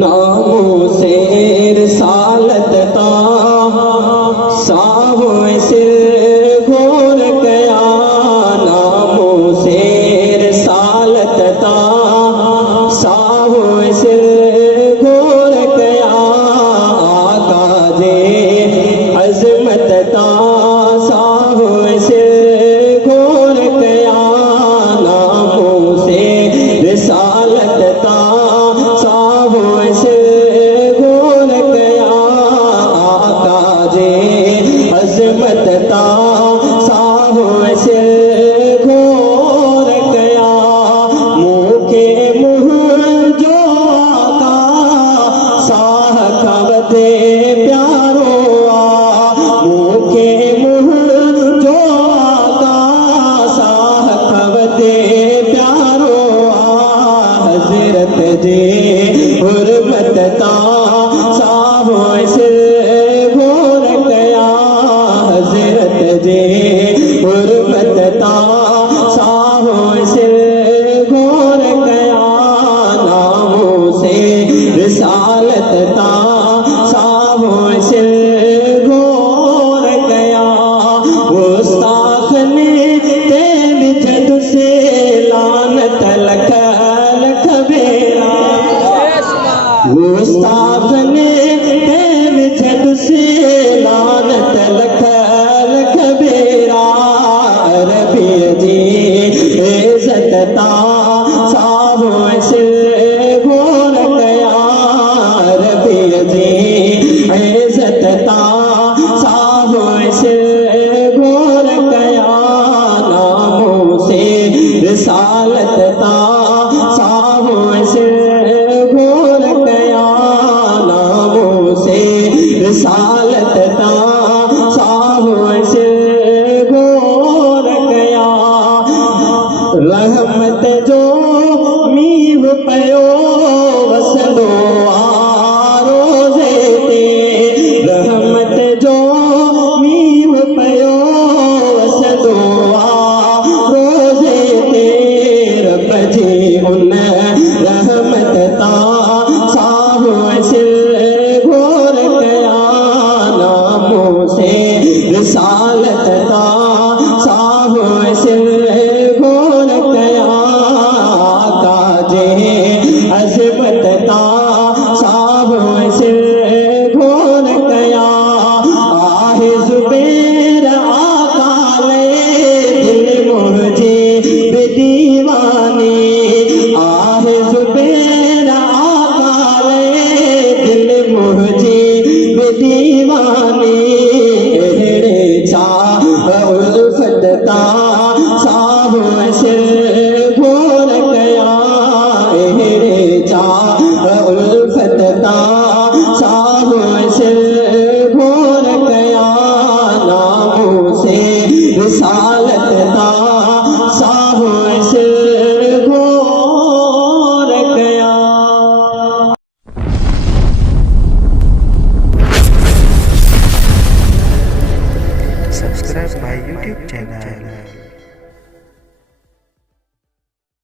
नामों से रिसालत ता साहो सिर घोर कया, नामों से रिसालत ता साहो सिर घोर कया, आका जे अजमत ता साहो सिर घोर कया, नामों से रिसालत ता साहो सिर घोर कया, आका जे अजमत ता साहो सिर घोर कया, मुँह के मुँह जो आका साह खवते प्यारो आ, मुँह के मुँह जो आका साह खवते प्यारो आ, हजरत जे हुर्मत ता साहो सिर घोर कया, हजरत जे हुर्मत ता साहो सिर घोर कया, नामों से रिसालत ता साहो सिर घोर कया, गुस्ताख ने ते मिथ तुसे लानत लख लख बेरा, गुस्ताख ने ते मिथ तुसे लानत लख लख बेरा, रबी जी इज्जत ता साहो सिर घोर कया, रबी जी इज्जत ता साहो सिर घोर कया, नामों से रिसालत ता साहो सिर घोर कया, नामों से रिसालत ता साहो सिर घोर कया, रहमत जो मीव पयो वसदो आ रोज़े ते, रहमत जो मीव पयो वसदो आ रोज़े ते, रब जी उन रहमत ता साहो सिर घोर कया, नामों से रिसालत ता साहो सिर घोर कया, आका जे अजमत ता साहो सिर घोर कया, आहे जुबैर आका ले दिल मुझे दीवानी, आहे जुबैर आका ले दिल मुझे दीवानी, एड़े चाह उल्फत ता साहो सिर घोर कया, एड़े चाह उल्फत ता साहो सिर घोर कया, नामों से रिसालत ता साहो सिर घोर कया। Subscribe my YouTube channel.